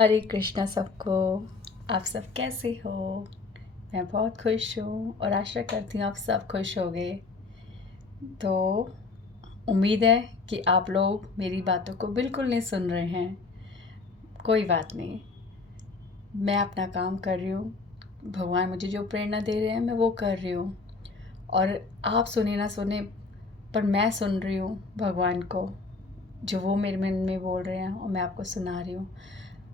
हरे कृष्णा सबको। आप सब कैसे हो? मैं बहुत खुश हूँ और आशा करती हूँ आप सब खुश होंगे। तो उम्मीद है कि आप लोग मेरी बातों को बिल्कुल नहीं सुन रहे हैं। कोई बात नहीं, मैं अपना काम कर रही हूँ। भगवान मुझे जो प्रेरणा दे रहे हैं मैं वो कर रही हूँ। और आप सुने ना सुने, पर मैं सुन रही हूँ भगवान को, जो वो मेरे मन में बोल रहे हैं और मैं आपको सुना रही हूँ।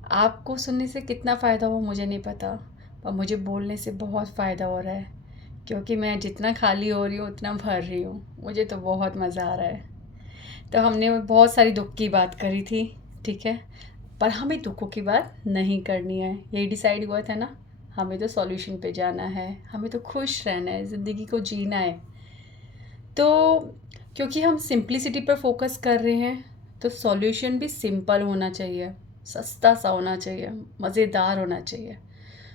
आपको सुनने से कितना फ़ायदा हो मुझे नहीं पता, पर मुझे बोलने से बहुत फ़ायदा हो रहा है, क्योंकि मैं जितना खाली हो रही हूँ उतना भर रही हूँ। मुझे तो बहुत मज़ा आ रहा है। तो हमने बहुत सारी दुख की बात करी थी, ठीक है, पर हमें दुखों की बात नहीं करनी है। यही डिसाइड हुआ था ना, हमें तो सॉल्यूशन पे जाना है, हमें तो खुश रहना है, ज़िंदगी को जीना है। तो क्योंकि हम सिंप्लिसिटी पर फोकस कर रहे हैं, तो सॉल्यूशन भी सिंपल होना चाहिए, सस्ता सा होना चाहिए, मज़ेदार होना चाहिए।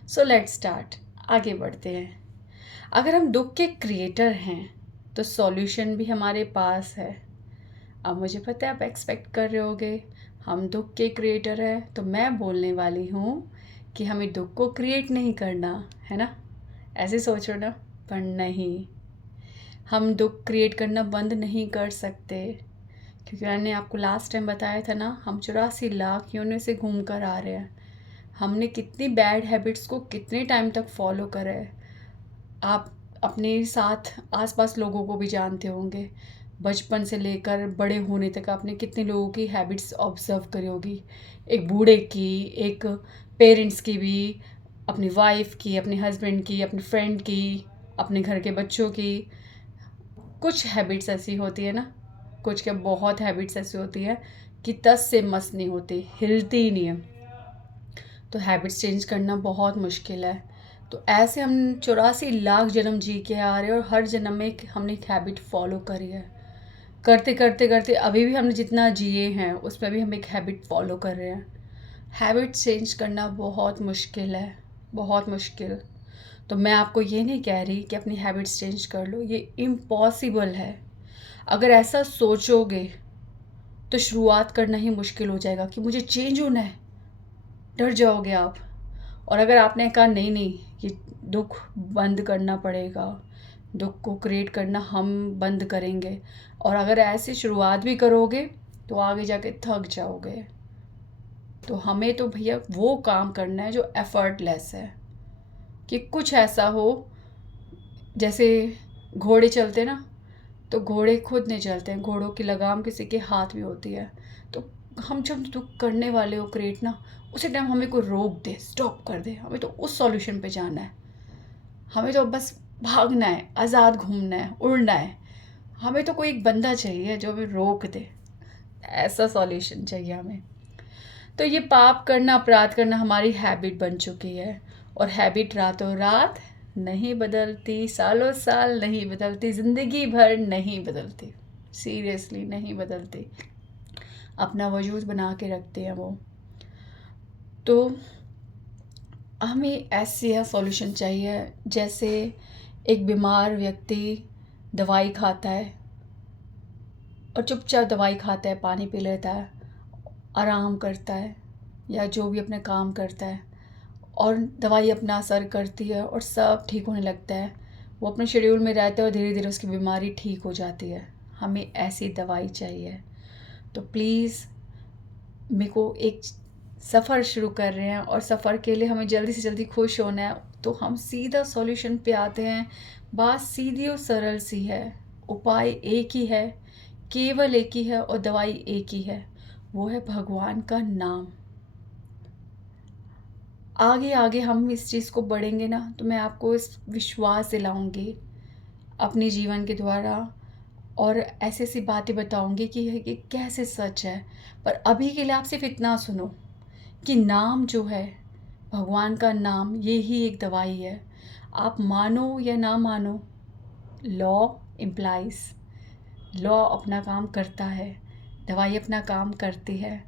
सो लेट्स स्टार्ट, आगे बढ़ते हैं। अगर हम दुख के क्रिएटर हैं तो सॉल्यूशन भी हमारे पास है। अब मुझे पता है आप एक्सपेक्ट कर रहे होगे, हम दुख के क्रिएटर हैं तो मैं बोलने वाली हूँ कि हमें दुख को क्रिएट नहीं करना है ना, ऐसे सोचो ना। पर नहीं, हम दुख क्रिएट करना बंद नहीं कर सकते, क्योंकि मैंने आपको लास्ट टाइम बताया था ना, हम 84 लाख योनियों से घूम कर आ रहे हैं। हमने कितनी बैड हैबिट्स को कितने टाइम तक फॉलो करा है। आप अपने साथ आसपास लोगों को भी जानते होंगे, बचपन से लेकर बड़े होने तक आपने कितने लोगों की हैबिट्स ऑब्जर्व करी होगी। एक बूढ़े की, एक पेरेंट्स की भी, अपनी वाइफ की, अपने हस्बैंड की, अपने फ्रेंड की, अपने घर के बच्चों की। कुछ हैबिट्स ऐसी होती है ना, कुछ क्या बहुत हैबिट्स ऐसी होती है कि तस से मस नहीं होती, हिलती ही नहीं है। तो हैबिट्स चेंज करना बहुत मुश्किल है। तो ऐसे हम 84 लाख जन्म जी के आ रहे हैं और हर जन्म में हमने एक हैबिट फॉलो करी है। करते करते करते अभी भी हमने जितना जिए हैं उसमें भी हम एक हैबिट फॉलो कर रहे हैं। हैबिट चेंज करना बहुत मुश्किल है, बहुत मुश्किल। तो मैं आपको ये नहीं कह रही कि अपनी हैबिट्स चेंज कर लो, ये इम्पॉसिबल है। अगर ऐसा सोचोगे तो शुरुआत करना ही मुश्किल हो जाएगा कि मुझे चेंज होना है, डर जाओगे आप। और अगर आपने कहा नहीं नहीं, ये दुख बंद करना पड़ेगा, दुख को क्रिएट करना हम बंद करेंगे, और अगर ऐसी शुरुआत भी करोगे तो आगे जाके थक जाओगे। तो हमें तो भैया वो काम करना है जो एफर्टलेस है, कि कुछ ऐसा हो, जैसे घोड़े चलते ना, तो घोड़े खुद नहीं चलते हैं, घोड़ों की लगाम किसी के हाथ में होती है। तो हम जब दुख करने वाले हो क्रिएट ना, उसी टाइम हमें कोई रोक दे, स्टॉप कर दे, हमें तो उस सॉल्यूशन पे जाना है। हमें तो बस भागना है, आज़ाद घूमना है, उड़ना है। हमें तो कोई एक बंदा चाहिए जो हमें रोक दे, ऐसा सॉल्यूशन चाहिए हमें। तो ये पाप करना, अपराध करना हमारी हैबिट बन चुकी है। और हैबिट रातों रात नहीं बदलती, सालों साल नहीं बदलती, ज़िंदगी भर नहीं बदलती, सीरियसली नहीं बदलती। अपना वजूद बना के रखते हैं वो। तो हमें ऐसे सॉल्यूशन चाहिए, जैसे एक बीमार व्यक्ति दवाई खाता है और चुपचाप दवाई खाता है, पानी पी लेता है, आराम करता है, या जो भी अपने काम करता है, और दवाई अपना असर करती है और सब ठीक होने लगता है। वो अपने शेड्यूल में रहता है और धीरे धीरे उसकी बीमारी ठीक हो जाती है। हमें ऐसी दवाई चाहिए। तो प्लीज़, मेरे को एक सफ़र शुरू कर रहे हैं और सफ़र के लिए हमें जल्दी से जल्दी खुश होना है, तो हम सीधा सॉल्यूशन पे आते हैं। बात सीधी और सरल सी है, उपाय एक ही है, केवल एक ही है, और दवाई एक ही है, वो है भगवान का नाम। आगे आगे हम इस चीज़ को बढ़ेंगे ना, तो मैं आपको इस विश्वास दिलाऊंगी अपने जीवन के द्वारा, और ऐसी ऐसी बातें बताऊंगी कि ये कैसे सच है। पर अभी के लिए आप सिर्फ इतना सुनो कि नाम जो है, भगवान का नाम, ये ही एक दवाई है। आप मानो या ना मानो, लॉ इम्प्लाइज, लॉ अपना काम करता है, दवाई अपना काम करती है।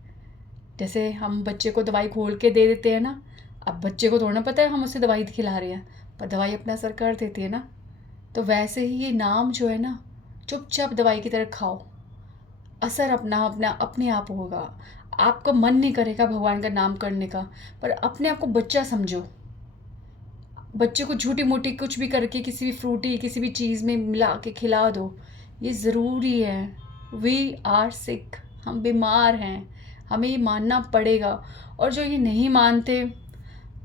जैसे हम बच्चे को दवाई खोल के दे देते हैं ना, अब बच्चे को थोड़ा ना पता है हम उसे दवाई खिला रहे हैं, पर दवाई अपना असर कर देती है ना। तो वैसे ही ये नाम जो है ना, चुपचाप दवाई की तरह खाओ, असर अपना अपना अपने आप होगा। आपका मन नहीं करेगा भगवान का नाम करने का, पर अपने आप को बच्चा समझो। बच्चे को झूठी मूठी कुछ भी करके किसी भी फ्रूटी किसी भी चीज़ में मिला के खिला दो, ये ज़रूरी है। वी आर सिक, हम बीमार हैं, हमें ये मानना पड़ेगा। और जो ये नहीं मानते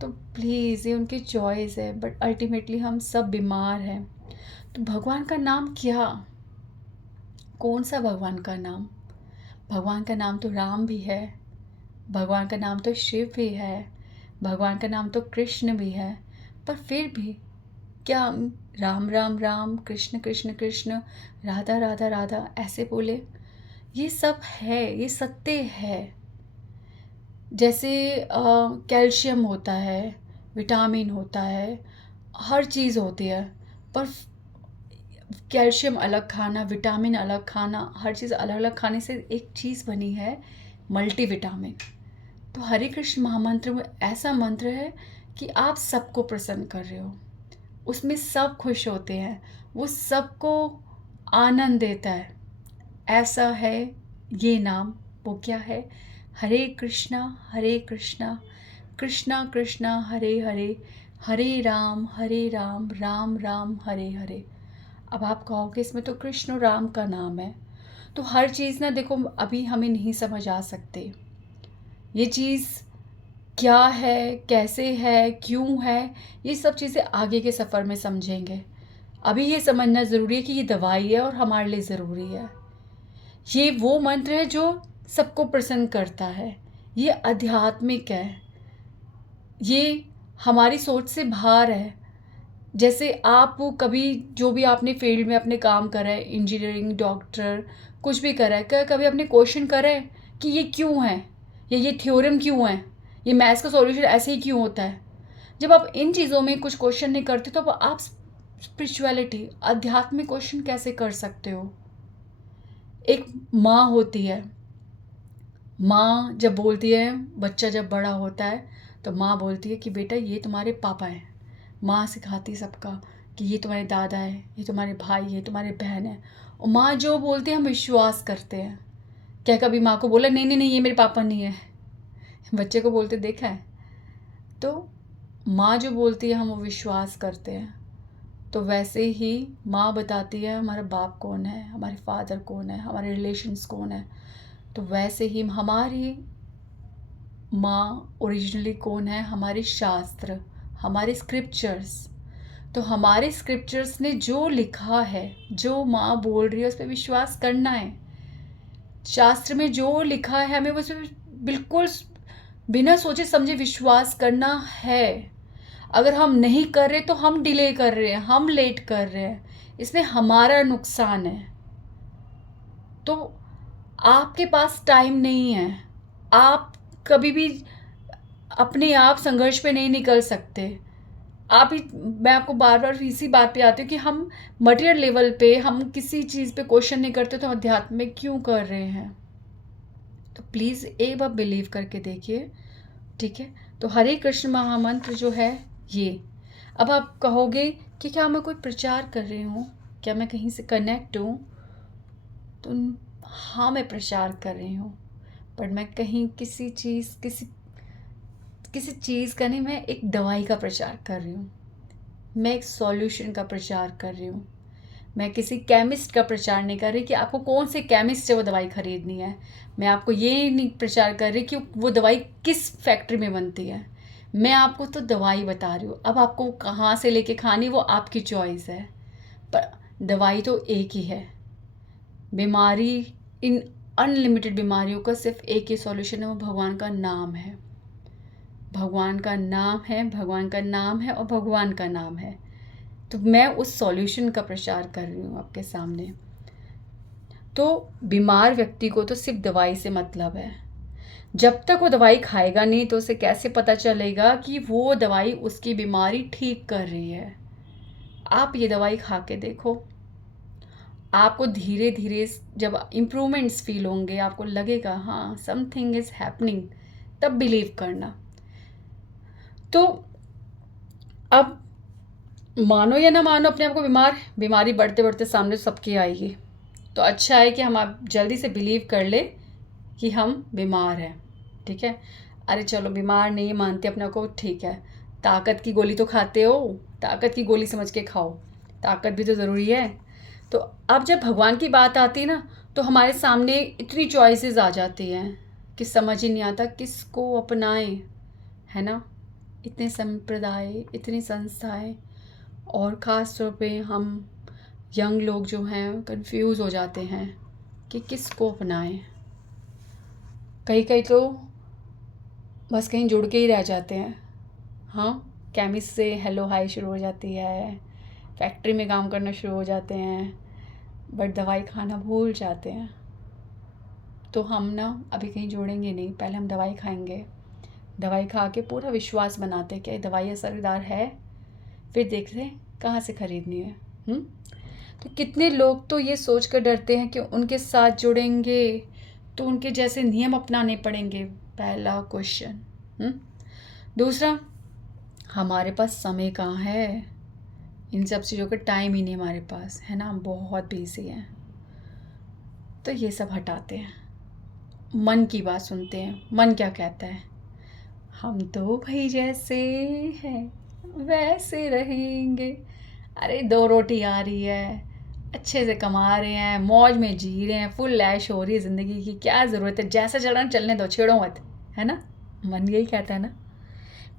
तो प्लीज़ ये उनकी चॉइस है, बट अल्टीमेटली हम सब बीमार हैं। तो भगवान का नाम क्या, कौन सा भगवान का नाम? भगवान का नाम तो राम भी है, भगवान का नाम तो शिव भी है, भगवान का नाम तो कृष्ण भी है। पर फिर भी क्या हम राम राम राम, कृष्ण कृष्ण कृष्ण, राधा राधा राधा ऐसे बोले? ये सब है, ये सत्य है। जैसे कैल्शियम होता है, विटामिन होता है, हर चीज़ होती है, पर कैल्शियम अलग खाना, विटामिन अलग खाना, हर चीज़ अलग अलग खाने से एक चीज़ बनी है मल्टीविटामिन। तो हरे कृष्ण महामंत्र में ऐसा मंत्र है कि आप सबको प्रसन्न कर रहे हो, उसमें सब खुश होते हैं, वो सबको आनंद देता है। ऐसा है ये नाम। वो क्या है? हरे कृष्णा कृष्णा कृष्णा हरे हरे, हरे राम राम राम हरे हरे। अब आप कहोगे इसमें तो कृष्ण और राम का नाम है। तो हर चीज़ ना देखो अभी हमें नहीं समझ आ सकते, ये चीज़ क्या है, कैसे है, क्यों है, ये सब चीज़ें आगे के सफ़र में समझेंगे। अभी ये समझना ज़रूरी है कि ये दवाई है और हमारे लिए ज़रूरी है। ये वो मंत्र है जो सबको प्रसन्न करता है, ये आध्यात्मिक है, ये हमारी सोच से बाहर है। जैसे आप कभी जो भी आपने फील्ड में अपने काम करा है, इंजीनियरिंग, डॉक्टर, कुछ भी करा है, क्या कभी आपने क्वेश्चन करा है कि ये क्यों है, या ये थ्योरम क्यों है, ये मैथ्स का सॉल्यूशन ऐसे ही क्यों होता है? जब आप इन चीज़ों में कुछ क्वेश्चन नहीं करते तो आप स्पिरिचुअलिटी, आध्यात्मिक क्वेश्चन कैसे कर सकते हो? एक माँ होती है, माँ जब बोलती है, बच्चा जब बड़ा होता है तो माँ बोलती है कि बेटा ये तुम्हारे पापा हैं। माँ सिखाती सबका कि ये तुम्हारे दादा है, ये तुम्हारे भाई है, तुम्हारे बहन है। और माँ जो बोलती है हम विश्वास करते हैं। क्या कभी माँ को बोला नहीं नहीं नहीं ये मेरे पापा नहीं है? बच्चे को बोलते देखा है? तो माँ जो बोलती है हम वो विश्वास करते हैं। तो वैसे ही माँ बताती है हमारा बाप कौन है, हमारे फादर कौन है, हमारे रिलेशंस कौन है। तो वैसे ही हमारी माँ ओरिजिनली कौन है? हमारे शास्त्र, हमारे स्क्रिप्चर्स। तो हमारे स्क्रिप्चर्स ने जो लिखा है, जो माँ बोल रही है उस पर विश्वास करना है। शास्त्र में जो लिखा है हमें उस पर बिल्कुल बिना सोचे समझे विश्वास करना है। अगर हम नहीं कर रहे तो हम डिले कर रहे हैं, हम लेट कर रहे हैं, इसमें हमारा नुकसान है। तो आपके पास टाइम नहीं है, आप कभी भी अपने आप संघर्ष पे नहीं निकल सकते। आप ही, मैं आपको बार बार इसी बात पे आती हूँ कि हम मटेरियल लेवल पे हम किसी चीज़ पे क्वेश्चन नहीं करते तो हम अध्यात्म में क्यों कर रहे हैं? तो प्लीज़ एक बार बिलीव करके देखिए, ठीक है? तो हरे कृष्ण महामंत्र जो है ये। अब आप कहोगे कि क्या मैं कोई प्रचार कर रही हूँ, क्या मैं कहीं से कनेक्ट हूँ? तो हाँ, मैं प्रचार कर रही हूँ, पर मैं कहीं किसी चीज़ का नहीं, मैं एक दवाई का प्रचार कर रही हूँ, मैं एक सॉल्यूशन का प्रचार कर रही हूँ। मैं किसी केमिस्ट का प्रचार नहीं कर रही कि आपको कौन से केमिस्ट से वो दवाई खरीदनी है। मैं आपको ये नहीं प्रचार कर रही कि वो दवाई किस फैक्ट्री में बनती है। मैं आपको तो दवाई बता रही हूँ। अब आपको कहाँ से लेके खानी वो आपकी चॉइस है, पर दवाई तो एक ही है। बीमारी, इन अनलिमिटेड बीमारियों का सिर्फ एक ही सॉल्यूशन है, वो भगवान का नाम है। भगवान का नाम है, भगवान का नाम है और भगवान का नाम है। तो मैं उस सॉल्यूशन का प्रचार कर रही हूँ आपके सामने। तो बीमार व्यक्ति को तो सिर्फ दवाई से मतलब है। जब तक वो दवाई खाएगा नहीं तो उसे कैसे पता चलेगा कि वो दवाई उसकी बीमारी ठीक कर रही है? आप ये दवाई खा के देखो, आपको धीरे धीरे जब इम्प्रूवमेंट्स फील होंगे, आपको लगेगा हाँ समथिंग इज़ हैपनिंग, तब बिलीव करना। तो अब मानो या ना मानो अपने आप को बीमारी बढ़ते बढ़ते सामने सबकी आएगी। तो अच्छा है कि हम आप जल्दी से बिलीव कर ले कि हम बीमार हैं, ठीक है। अरे चलो बीमार नहीं मानते अपने को, ठीक है, ताकत की गोली तो खाते हो, ताकत की गोली समझ के खाओ, ताकत भी तो ज़रूरी है। तो अब जब भगवान की बात आती है ना, तो हमारे सामने इतनी चॉइसेस आ जाती हैं कि समझ ही नहीं आता किसको अपनाएं, है ना। इतने संप्रदाय, इतनी संस्थाएं, और ख़ास तौर पे हम यंग लोग जो हैं कंफ्यूज हो जाते हैं कि किसको अपनाएं। कई कई तो बस कहीं जुड़ के ही रह जाते हैं। हाँ, केमिस्ट से हेलो हाय शुरू हो जाती है, फैक्ट्री में काम करना शुरू हो जाते हैं, बट दवाई खाना भूल जाते हैं। तो हम ना अभी कहीं जोड़ेंगे नहीं, पहले हम दवाई खाएंगे, दवाई खा के पूरा विश्वास बनाते हैं कि ये दवाई असरदार है, फिर देखते हैं कहाँ से ख़रीदनी है। तो कितने लोग तो ये सोच कर डरते हैं कि उनके साथ जुड़ेंगे तो उनके जैसे नियम अपनाने पड़ेंगे, पहला क्वेश्चन। दूसरा, हमारे पास समय कहाँ है, इन सब चीज़ों का टाइम ही नहीं हमारे पास, है ना, हम बहुत बिजी हैं। तो ये सब हटाते हैं, मन की बात सुनते हैं, मन क्या कहता है। हम तो भाई जैसे हैं वैसे रहेंगे। अरे 2 रोटी आ रही है, अच्छे से कमा रहे हैं, मौज में जी रहे हैं, फुल ऐश हो रही है ज़िंदगी की, क्या ज़रूरत है, जैसा चल रहा है चलने दो, छेड़ो मत, है ना। मन यही कहता है ना,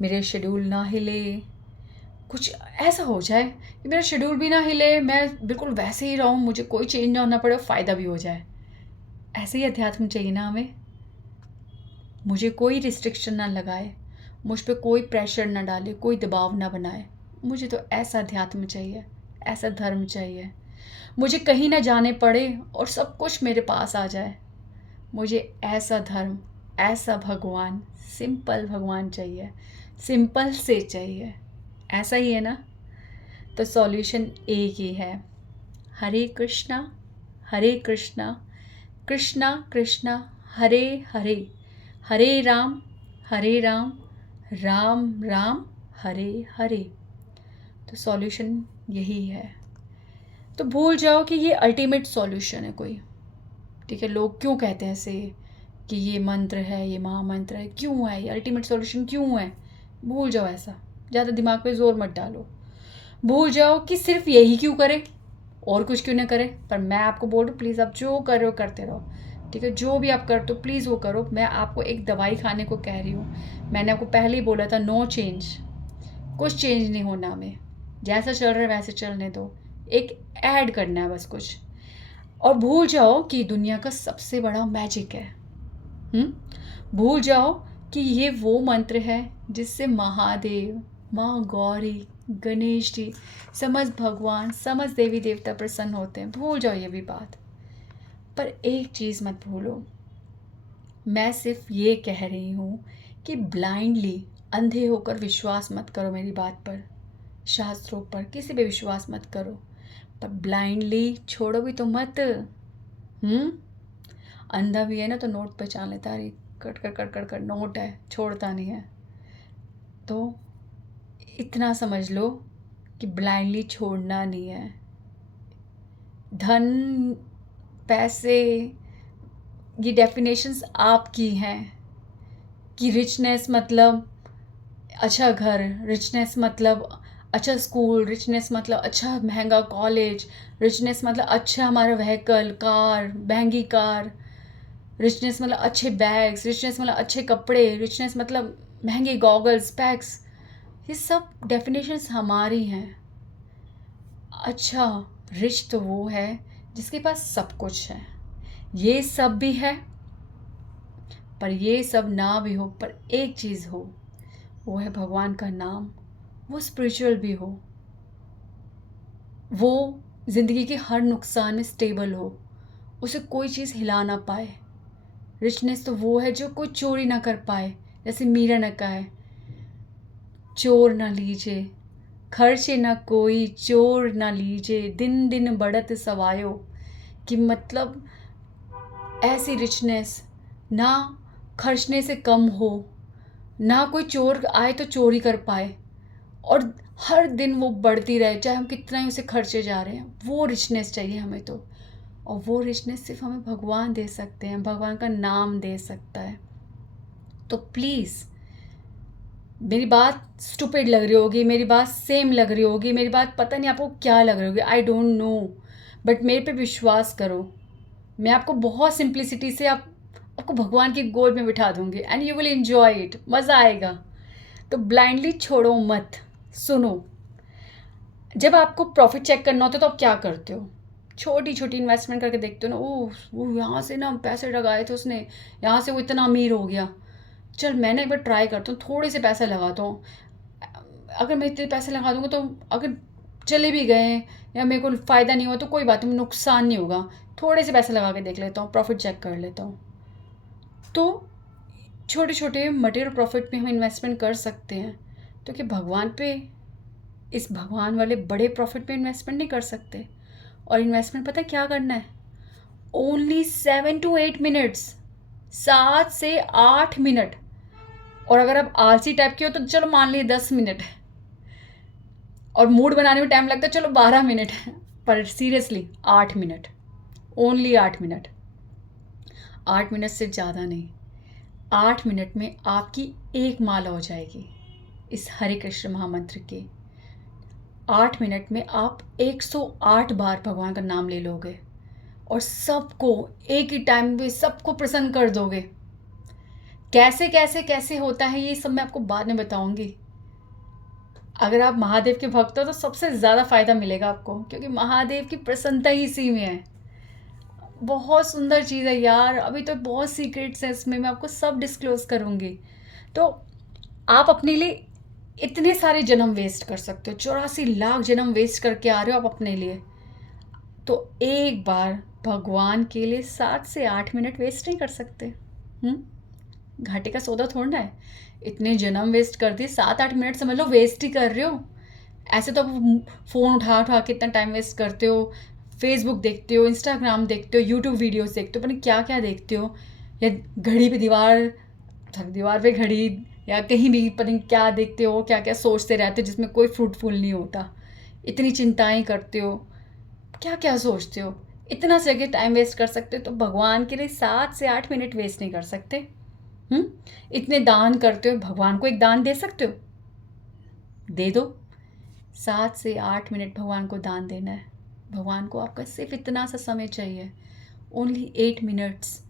मेरे शेड्यूल ना हिले, कुछ ऐसा हो जाए कि मेरा शेड्यूल भी ना हिले, मैं बिल्कुल वैसे ही रहूँ, मुझे कोई चेंज ना होना पड़े, फ़ायदा भी हो जाए। ऐसे ही अध्यात्म चाहिए ना हमें। मुझे कोई रिस्ट्रिक्शन ना लगाए, मुझ पे कोई प्रेशर ना डाले, कोई दबाव ना बनाए। मुझे तो ऐसा अध्यात्म चाहिए, ऐसा धर्म चाहिए। मुझे कहीं ना जाने पड़े और सब कुछ मेरे पास आ जाए। मुझे ऐसा धर्म, ऐसा भगवान, सिंपल भगवान चाहिए, सिंपल से चाहिए। ऐसा ही है ना। तो सॉल्यूशन एक ही है, हरे कृष्णा कृष्णा कृष्णा हरे हरे, हरे राम राम राम हरे हरे। तो सॉल्यूशन यही है। तो भूल जाओ कि ये अल्टीमेट सॉल्यूशन है कोई, ठीक है। लोग क्यों कहते हैं ऐसे कि ये मंत्र है, ये महामंत्र है, क्यों है ये अल्टीमेट सॉल्यूशन, क्यों है। भूल जाओ ऐसा, ज़्यादा दिमाग पे जोर मत डालो। भूल जाओ कि सिर्फ यही क्यों करे, और कुछ क्यों ना करे। पर मैं आपको बोल रही हूँ, प्लीज़ आप जो कर रहे हो करते रहो, ठीक है। जो भी आप करते हो प्लीज़ वो करो। मैं आपको एक दवाई खाने को कह रही हूँ। मैंने आपको पहले ही बोला था, नो चेंज, कुछ चेंज नहीं होना हमें, जैसा चल रहा है वैसे चलने दो, एक ऐड करना है बस कुछ। और भूल जाओ कि दुनिया का सबसे बड़ा मैजिक है। भूल जाओ कि ये वो मंत्र है जिससे महादेव, माँ गौरी, गणेश जी, समझ भगवान, समझ देवी देवता प्रसन्न होते हैं। भूल जाओ ये भी बात। पर एक चीज़ मत भूलो, मैं सिर्फ ये कह रही हूँ कि ब्लाइंडली, अंधे होकर विश्वास मत करो मेरी बात पर, शास्त्रों पर किसी पे विश्वास मत करो, पर ब्लाइंडली छोड़ो भी तो मत। अंधा भी है ना तो नोट पहचान लेता है, कट कर कट कर कर नोट है, छोड़ता नहीं है। तो इतना समझ लो कि ब्लाइंडली छोड़ना नहीं है। धन, पैसे, ये डेफिनेशंस आपकी हैं कि रिचनेस मतलब अच्छा घर, रिचनेस मतलब अच्छा स्कूल, रिचनेस मतलब अच्छा महंगा कॉलेज, रिचनेस मतलब अच्छा हमारा व्हीकल, कार, महंगी कार, रिचनेस मतलब अच्छे बैग्स, रिचनेस मतलब अच्छे कपड़े, रिचनेस मतलब महंगे गॉगल्स, स्पेक्स। ये सब डेफिनेशंस हमारी हैं। अच्छा, रिच तो वो है जिसके पास सब कुछ है। ये सब भी है, पर ये सब ना भी हो, पर एक चीज़ हो, वो है भगवान का नाम। वो स्पिरिचुअल भी हो, वो ज़िंदगी के हर नुकसान में स्टेबल हो, उसे कोई चीज़ हिला ना पाए। रिचनेस तो वो है जो कोई चोरी ना कर पाए, जैसे मीरा ने कहा है, चोर ना लीजिए, खर्चे ना कोई चोर ना लीजिए, दिन दिन बढ़त सवायो। कि मतलब ऐसी रिचनेस ना खर्चने से कम हो, ना कोई चोर आए तो चोरी कर पाए, और हर दिन वो बढ़ती रहे, चाहे हम कितना ही उसे खर्चे जा रहे हैं। वो रिचनेस चाहिए हमें तो। और वो रिचनेस सिर्फ हमें भगवान दे सकते हैं, भगवान का नाम दे सकता है। तो प्लीज़, मेरी बात स्टूपिड लग रही होगी, मेरी बात सेम लग रही होगी, मेरी बात पता नहीं आपको क्या लग रही होगी, आई डोंट नो, बट मेरे पे विश्वास करो। मैं आपको बहुत सिंप्लिसिटी से आपको भगवान की गोद में बिठा दूंगी and you will enjoy it, मज़ा आएगा। तो ब्लाइंडली छोड़ो मत, सुनो। जब आपको प्रॉफिट चेक करना होता है तो आप क्या करते हो? छोटी छोटी इन्वेस्टमेंट करके देखते हो ना, ओह वो यहाँ से ना पैसे लगाए थे उसने, यहाँ से वो इतना अमीर हो गया, चल मैंने एक बार ट्राई करता हूँ, थोड़े से पैसे लगाता हूँ, अगर मैं इतने पैसे लगा दूँगा तो अगर चले भी गए या मेरे को फ़ायदा नहीं हुआ तो कोई बात नहीं, नुकसान नहीं होगा, थोड़े से पैसे लगा के देख लेता हूँ, प्रॉफिट चेक कर लेता हूँ। तो छोटे छोटे मटेरियल प्रॉफिट में हम इन्वेस्टमेंट कर सकते हैं, तो क्या भगवान पे, इस भगवान वाले बड़े प्रॉफिट पे इन्वेस्टमेंट नहीं कर सकते? और इन्वेस्टमेंट पता है क्या करना है? ओनली 7 to 8 मिनट्स, 7 से 8 मिनट। और अगर आप आलसी टाइप के हो तो चलो मान लीजिए 10 मिनट, और मूड बनाने में टाइम लगता है, चलो 12 मिनट, पर seriously 8 minute, only 8 minute, 8 minute से ज़्यादा नहीं। 8 मिनट में आपकी एक माला हो जाएगी इस हरे कृष्ण महामंत्र के। 8 मिनट में आप 108 बार भगवान का नाम ले लोगे और सबको एक ही टाइम में सबको प्रसन्न कर दोगे। कैसे कैसे कैसे होता है ये सब मैं आपको बाद में बताऊंगी। अगर आप महादेव के भक्त हो तो सबसे ज़्यादा फायदा मिलेगा आपको, क्योंकि महादेव की प्रसन्नता ही इसी में है। बहुत सुंदर चीज़ है यार, अभी तो बहुत सीक्रेट्स हैं इसमें, मैं आपको सब डिस्क्लोज करूँगी। तो आप अपने लिए इतने सारे जन्म वेस्ट कर सकते हो, 84 लाख जन्म वेस्ट करके आ रहे हो आप अपने लिए, तो एक बार भगवान के लिए 7 से 8 मिनट वेस्ट नहीं कर सकते? घाटे का सौदा थोड़ा है। इतने जन्म वेस्ट कर दिए, 7-8 मिनट समझ लो वेस्ट ही कर रहे हो। ऐसे तो आप फ़ोन उठा उठा के इतना टाइम वेस्ट करते हो, फेसबुक देखते हो, इंस्टाग्राम देखते हो, यूट्यूब वीडियोस देखते हो, पता नहीं क्या क्या देखते हो, या घड़ी पे दीवार पे घड़ी, या कहीं भी पता नहीं क्या देखते हो, क्या क्या सोचते रहते हो जिसमें कोई फ्रूटफुल नहीं होता। इतनी चिंताएं करते हो, क्या क्या सोचते हो, इतना जगह टाइम वेस्ट कर सकते हो, तो भगवान के लिए 7 से 8 मिनट वेस्ट नहीं कर सकते? इतने दान करते हो, भगवान को एक दान दे सकते हो? दे दो। 7 से 8 मिनट भगवान को दान देना है। भगवान को आपका सिर्फ इतना सा समय चाहिए, ओनली 8 मिनट्स।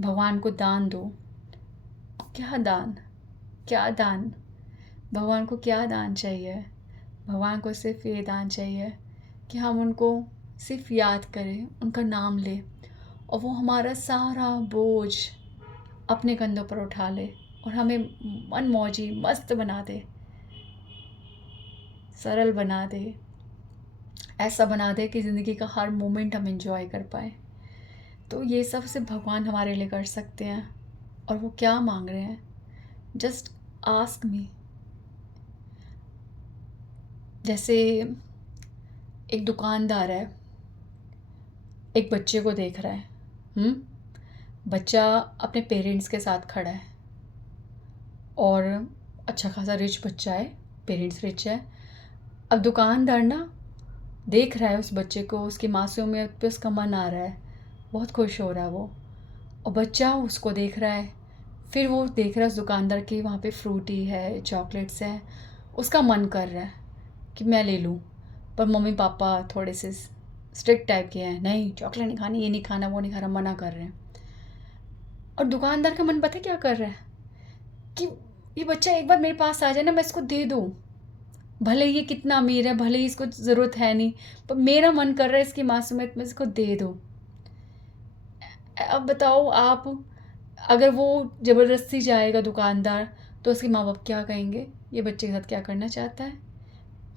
भगवान को दान दो। क्या दान, क्या दान, भगवान को क्या दान चाहिए? भगवान को सिर्फ ये दान चाहिए कि हम उनको सिर्फ याद करें, उनका नाम लें, और वो हमारा सारा बोझ अपने कंधों पर उठा ले और हमें मनमौजी मस्त बना दे, सरल बना दे, ऐसा बना दे कि ज़िंदगी का हर मोमेंट हम एंजॉय कर पाए। तो ये सब सिर्फ भगवान हमारे लिए कर सकते हैं। और वो क्या मांग रहे हैं? Just ask me. जैसे एक दुकानदार है, एक बच्चे को देख रहा है। बच्चा अपने पेरेंट्स के साथ खड़ा है और अच्छा खासा रिच बच्चा है, पेरेंट्स रिच है। अब दुकानदार ना देख रहा है उस बच्चे को, उसकी मासूमियत पे उसका मन आ रहा है, बहुत खुश हो रहा है वो, और बच्चा उसको देख रहा है। फिर वो देख रहा है उस दुकानदार की वहाँ पे फ्रूटी है, चॉकलेट्स हैं, उसका मन कर रहा है कि मैं ले लूँ, पर मम्मी पापा थोड़े से स्ट्रिक्ट टाइप के हैं, नहीं चॉकलेट नहीं खानी, ये नहीं खाना, वो नहीं खाना, मना कर रहे हैं। और दुकानदार का मन पता है क्या कर रहा है कि ये बच्चा एक बार मेरे पास आ जाए ना, मैं इसको दे दूँ, भले ये कितना अमीर है, भले ही इसको ज़रूरत है नहीं, पर मेरा मन कर रहा है इसकी मासूमियत में इसको दे दो। अब बताओ आप, अगर वो ज़बरदस्ती जाएगा दुकानदार, तो उसके माँ बाप क्या कहेंगे? ये बच्चे के साथ क्या करना चाहता है?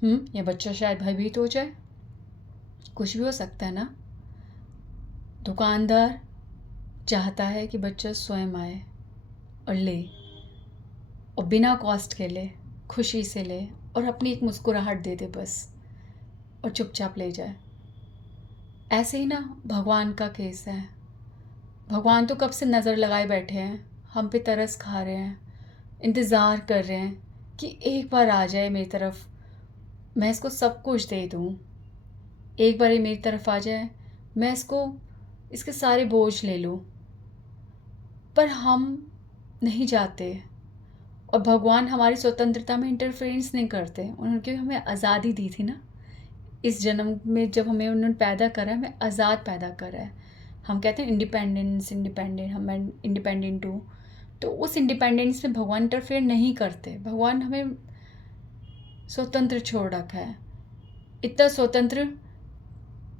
ये बच्चा शायद भयभीत हो जाए, कुछ भी हो सकता है ना। दुकानदार चाहता है कि बच्चा स्वयं आए और ले, और बिना कॉस्ट के ले, खुशी से ले, और अपनी एक मुस्कुराहट दे दे बस, और चुपचाप ले जाए। ऐसे ही ना भगवान का केस है। भगवान तो कब से नज़र लगाए बैठे हैं, हम पे तरस खा रहे हैं, इंतज़ार कर रहे हैं कि एक बार आ जाए मेरी तरफ, मैं इसको सब कुछ दे दूँ। एक बार ये मेरी तरफ आ जाए, मैं इसको इसके सारे बोझ ले लो। पर हम नहीं जाते, और भगवान हमारी स्वतंत्रता में इंटरफेरेंस नहीं करते। उन्होंने हमें आज़ादी दी थी ना, इस जन्म में जब हमें उन्होंने पैदा करा है, हमें आज़ाद पैदा करा है। हम कहते हैं इंडिपेंडेंस, इंडिपेंडेंट, हम इंडिपेंडेंट हूँ, तो उस इंडिपेंडेंस में भगवान इंटरफेयर नहीं करते। भगवान हमें स्वतंत्र छोड़ रखा है, इतना स्वतंत्र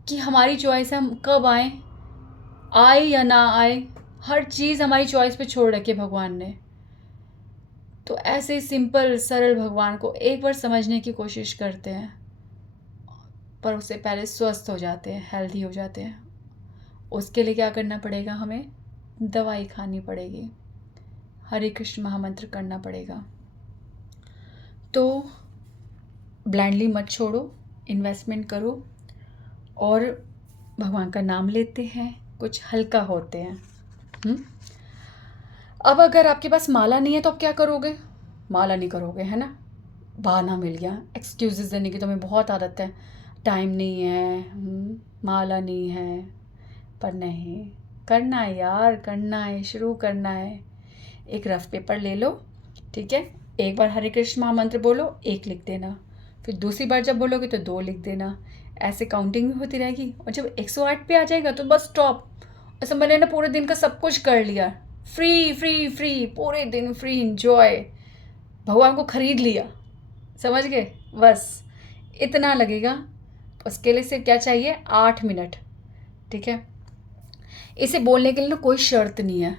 कि हमारी चॉइस हम कब आए या ना आए, हर चीज़ हमारी चॉइस पे छोड़ रखी है भगवान ने। तो ऐसे सिंपल सरल भगवान को एक बार समझने की कोशिश करते हैं, पर उससे पहले स्वस्थ हो जाते हैं, हेल्दी हो जाते हैं। उसके लिए क्या करना पड़ेगा? हमें दवाई खानी पड़ेगी, हरे कृष्ण महामंत्र करना पड़ेगा। तो ब्लाइंडली मत छोड़ो, इन्वेस्टमेंट करो और भगवान का नाम लेते हैं, कुछ हल्का होते हैं। अब अगर आपके पास माला नहीं है तो आप क्या करोगे? माला नहीं करोगे, है ना? बहाना मिल गया, एक्सक्यूजेस देने की तो हमें बहुत आदत है। टाइम नहीं है, माला नहीं है। पर नहीं, करना है यार, करना है, शुरू करना है। एक रफ पेपर ले लो, ठीक है? एक बार हरे कृष्ण महामंत्र बोलो, 1 लिख देना। फिर दूसरी बार जब बोलोगे तो 2 लिख देना। ऐसे काउंटिंग भी होती रहेगी, और जब 108 पे आ जाएगा तो बस स्टॉप। ऐसा मैंने ना पूरे दिन का सब कुछ कर लिया, फ्री फ्री फ्री, पूरे दिन फ्री इंजॉय, भगवान को खरीद लिया, समझ गए? बस इतना लगेगा। उसके लिए सिर्फ क्या चाहिए? 8 मिनट, ठीक है? इसे बोलने के लिए ना कोई शर्त नहीं है।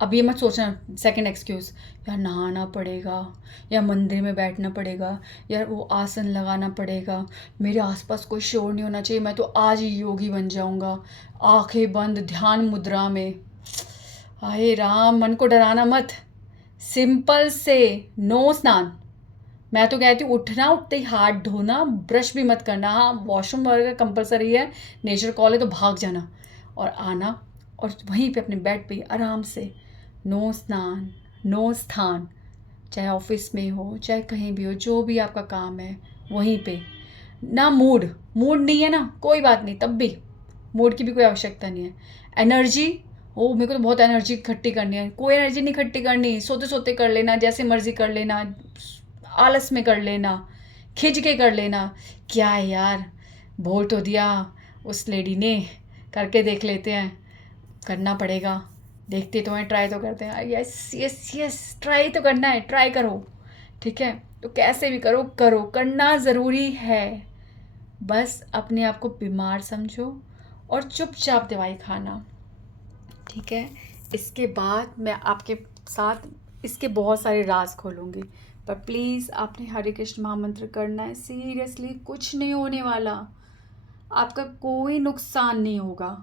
अब ये मत सोचना सेकंड एक्सक्यूज़, यार नहाना पड़ेगा, या मंदिर में बैठना पड़ेगा, यार वो आसन लगाना पड़ेगा, मेरे आसपास कोई शोर नहीं होना चाहिए, मैं तो आज ही योगी बन जाऊंगा, आंखें बंद ध्यान मुद्रा में। हाय राम, मन को डराना मत। सिंपल से नो स्नान। मैं तो कहती हूँ उठना, उठते ही हाथ धोना, ब्रश भी मत करना। हाँ, वॉशरूम वगैरह कंपलसरी है, नेचर कॉल है तो भाग जाना, और आना और वहीं पे अपने बेड पे आराम से, नो स्नान, नो स्थान, चाहे ऑफिस में हो चाहे कहीं भी हो, जो भी आपका काम है वहीं पे। ना मूड मूड नहीं है ना, कोई बात नहीं, तब भी मूड की भी कोई आवश्यकता नहीं है। एनर्जी, ओ मेरे को तो बहुत एनर्जी इकट्ठी करनी है, कोई एनर्जी नहीं इकट्ठी करनी। सोते सोते कर लेना, जैसे मर्जी कर लेना, आलस में कर लेना, खिंच के कर लेना। क्या है यार, बोल तो दिया उस लेडी ने, करके देख लेते हैं। करना पड़ेगा, देखते तो हैं, ट्राई तो करते हैं। यस यस यस, ट्राई तो करना है, ट्राई करो, ठीक है? तो कैसे भी करो, करो, करना ज़रूरी है। बस अपने आप को बीमार समझो और चुपचाप दवाई खाना, ठीक है? इसके बाद मैं आपके साथ इसके बहुत सारे राज खोलूँगी, पर प्लीज़ आपने हरे कृष्ण महामंत्र करना है। सीरियसली कुछ नहीं होने वाला, आपका कोई नुकसान नहीं होगा,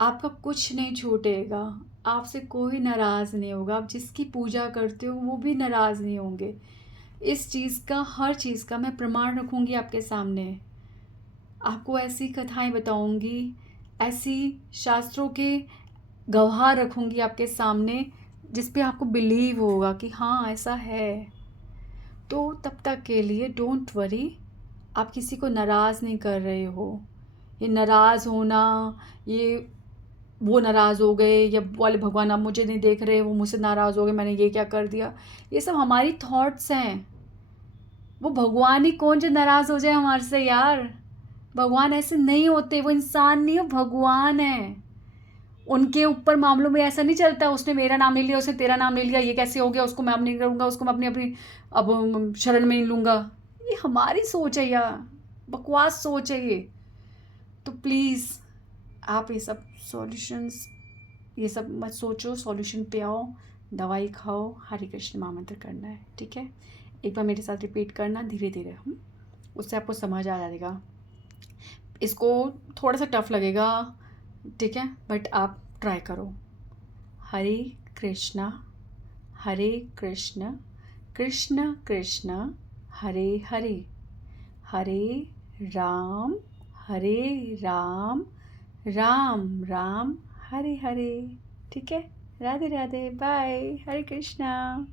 आपका कुछ नहीं छूटेगा, आपसे कोई नाराज़ नहीं होगा, आप जिसकी पूजा करते हो वो भी नाराज़ नहीं होंगे। इस चीज़ का, हर चीज़ का मैं प्रमाण रखूँगी आपके सामने। आपको ऐसी कथाएं बताऊँगी, ऐसी शास्त्रों के गवाह रखूँगी आपके सामने, जिस पे आपको बिलीव होगा कि हाँ ऐसा है। तो तब तक के लिए डोंट वरी, आप किसी को नाराज़ नहीं कर रहे हो। ये नाराज़ होना, ये वो नाराज़ हो गए, या वाले भगवान आप मुझे नहीं देख रहे, वो मुझसे नाराज़ हो गए, मैंने ये क्या कर दिया, ये सब हमारी थॉट्स हैं। वो भगवान ही कौन जो नाराज़ हो जाए हमारे से यार। भगवान ऐसे नहीं होते, वो इंसान नहीं, वो भगवान है। उनके ऊपर मामलों में ऐसा नहीं चलता, उसने मेरा नाम ले लिया, उसने तेरा नाम ले लिया, ये कैसे हो गया, उसको मैं अब नहीं करूँगा, उसको मैं अपनी अपनी अब शरण में नहीं लूँगा। ये हमारी सोच है यार, बकवास सोच है ये। तो प्लीज़ आप ये सब सॉल्यूशंस, ये सब मत सोचो, सॉल्यूशन पे आओ, दवाई खाओ, हरे कृष्ण महामंत्र करना है, ठीक है? एक बार मेरे साथ रिपीट करना धीरे धीरे, उससे आपको समझ आ जाएगा। इसको थोड़ा सा टफ लगेगा, ठीक है, बट आप ट्राई करो। हरे कृष्णा, हरे कृष्ण, कृष्ण कृष्ण, हरे हरे, हरे राम, हरे राम, राम राम, हरे हरे, ठीक है? राधे राधे, बाय, हरे कृष्णा।